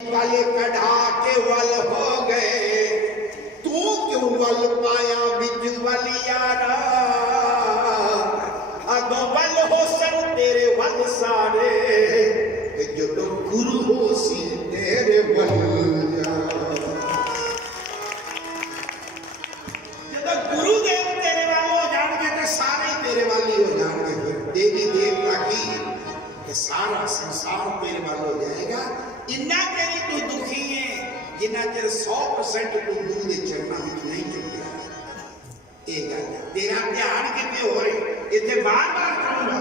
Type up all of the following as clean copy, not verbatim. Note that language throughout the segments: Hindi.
वाले कढ़ा के वल हो गए, तू क्यों वल पाया बिजू वाली यारा। अगो वल हो सन तेरे वल सारे, जो गुरु हो सी तेरे वल। जब गुरुदेव तेरे वाल हो जाएंगे तो सारे तेरे वाली हो जाएंगे। फिर देवी देवता की सारा संसार तेरे वाल हो जाएगा। इन्ना तेरी तू दुखी है जिन्ना तेरे 100% तू गुरु के चरणों में नहीं चुकिया। एक गल तेरा ध्यान कितने हो रही इतने बार बार कहूंगा,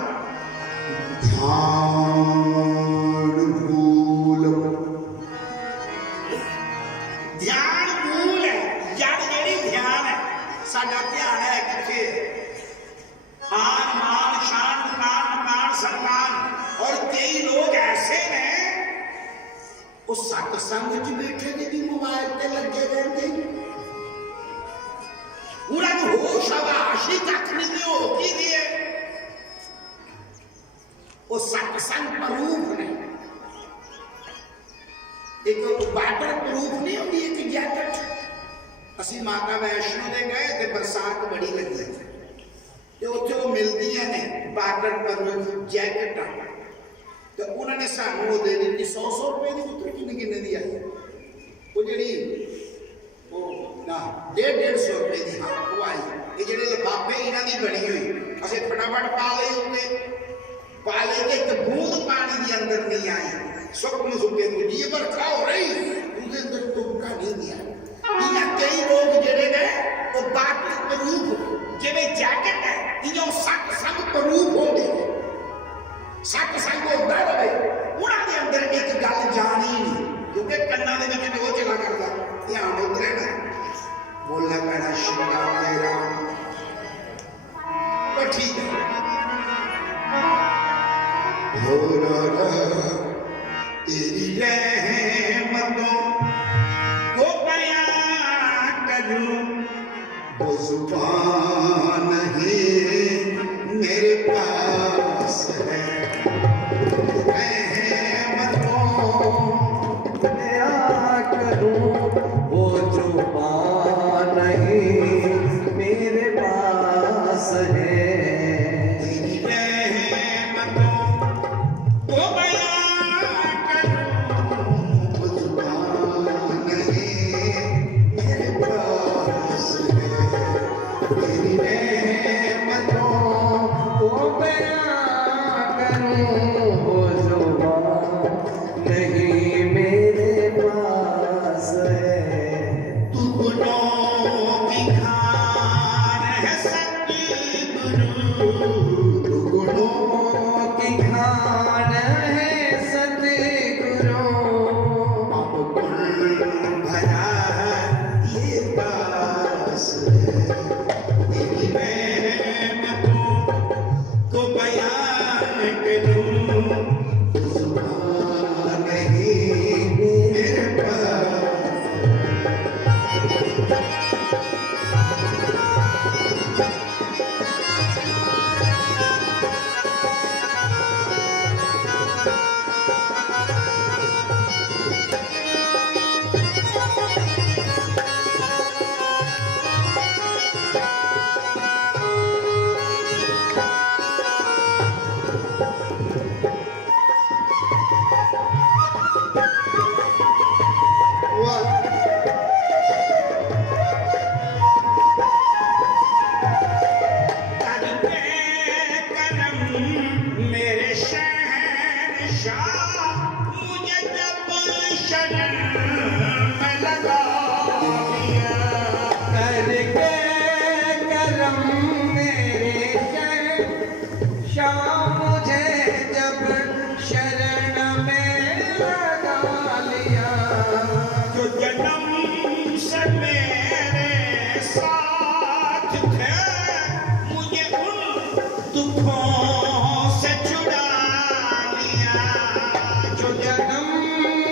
ध्यान मूल है। जड़ जेड़ी ध्यान है, साडा ध्यान है किथे आन मान शान मान मान सम्मान। और कई लोग ऐसे हैं वो सत्संग च बैठे ने भी मोबाइल पे लगे रहते, उन्हें होश आवाशी तक नहीं हो की दिए। वो सत्संग प्रूफ ने एक वाटर प्रूफ नहीं होती एक जैकेट। असी माता वैष्णो दे गए थे, बरसात बड़ी लगी तो उत्थे मिलती ने वाटर प्रूफ जैकेट। तो उन्होंने सानू दे दी 100 रुपए की, पुत्र किन्ने दी आई वो जी 150 रुपए की। हाँ वो आई। ये जो लिफाफे इन्हों की बनी हुई असे फटाफट पा ले उत्ते पा ले के एक बूंद पानी की अंदर नहीं आई। सुख सुखे दूजी बरखा हो रही उसके अंदर तुमका नहीं दिया। कई लोग जेडे ने वो वाटर प्रूफ जिवें जैकेट है इन्हों सत्संग प्रूफ हो गए। सत्संग होता रहे उन्होंने अंदर एक गल जानी नहीं, क्योंकि कन्ना दे विच जो चला करता ध्यान उधर रहना। बोलना पैना श्री राम जय राम तो ठीक है। हो तेरी रहमतों को बयां करूं, वो जुबान नहीं मेरे पास है।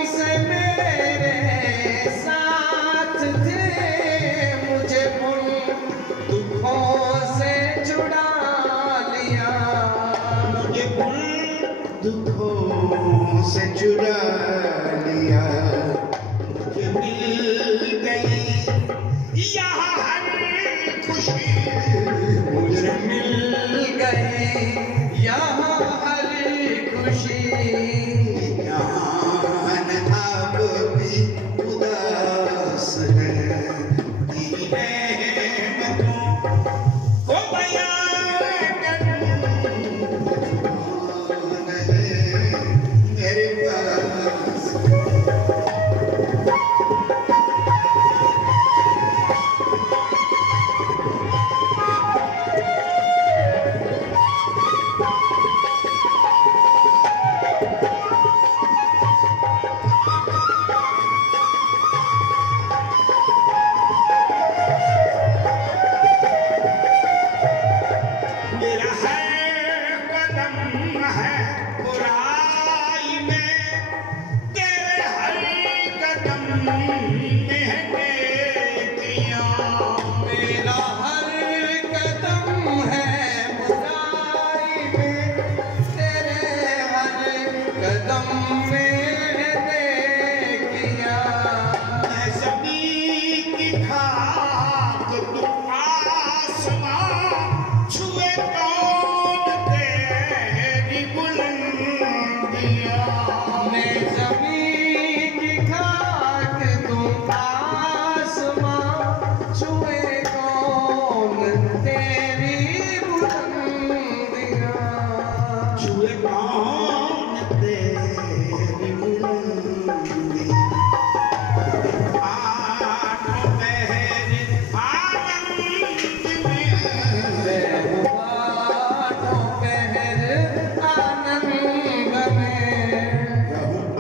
से मेरे मेरा है कदम है बुराई में, तेरे हर कदम में है नेकियां। मेरा हर कदम है बुराई में, तेरे हर कदम में नेकियां। मैं ज़मीन की खाक तू आसमां, छुए कौन तेरी बुलंदियां। मैं ज़मीन की खाक तुम आसमां, छुए कौन तेरी बुलंदियां। छुए कौन तेरी बुलंदियां। आठों पहर आनंद में, मैं हूँ आठों पहर आनंद में।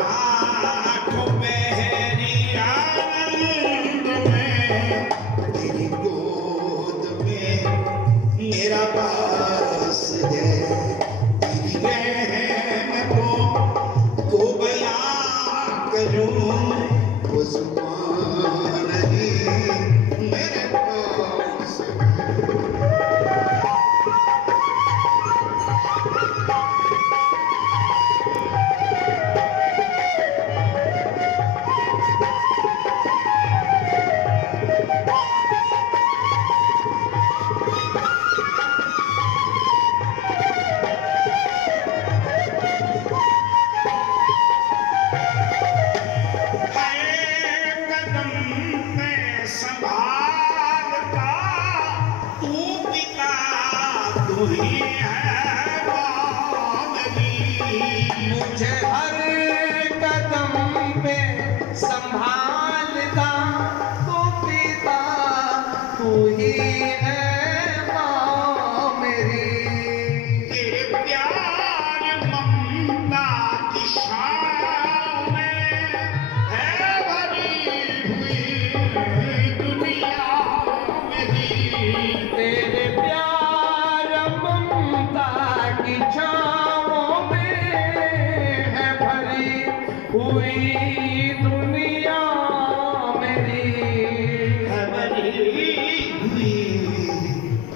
आठों पहरी आनंद में, तेरी गोद में मेरा पास है। तेरी रहम को बयां करूं, वो ज़ुबान नहीं मेरे पास है। कदम में संभालता तू पिता, तू ही है वाली। मुझे हर कदम पे संभालता तू पिता, तू ही है माँ मेरी। तेरे प्यार ममता की शान में है भरी हुई दुनिया मेरी। तेरे प्यार ममता की छाँवों में है भरी हुई दुनिया मेरी। है भरी हुई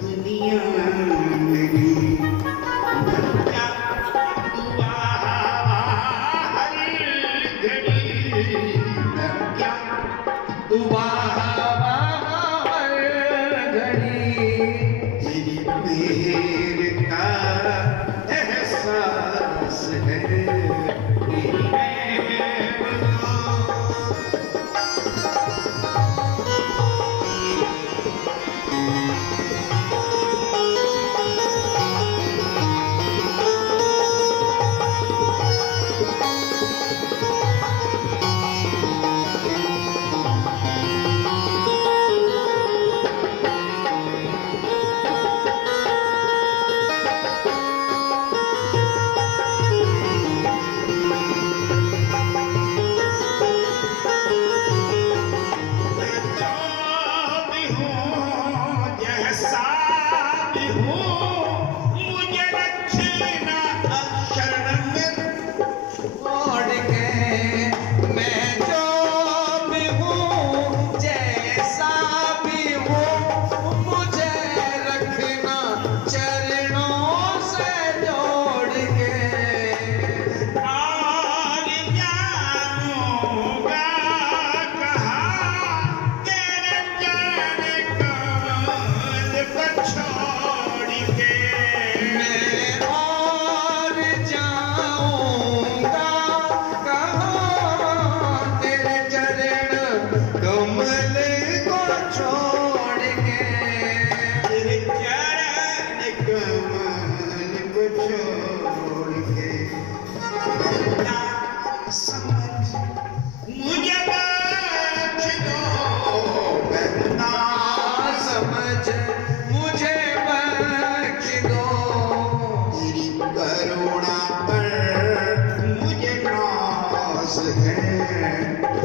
दुनिया मेरी। क्या दुआ हर घड़ी, क्या दुआ हर घड़ी, तेरी मेरे का एहसास है। तेरी रहम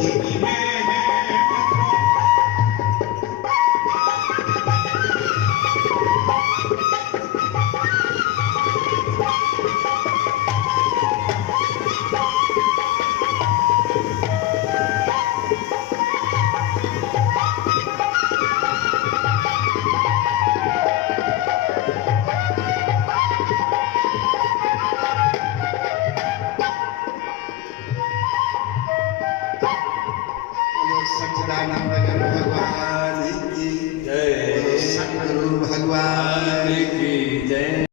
तेरी मेहनत सच्चिदानंद भगवान की जय, सतगुरु भगवान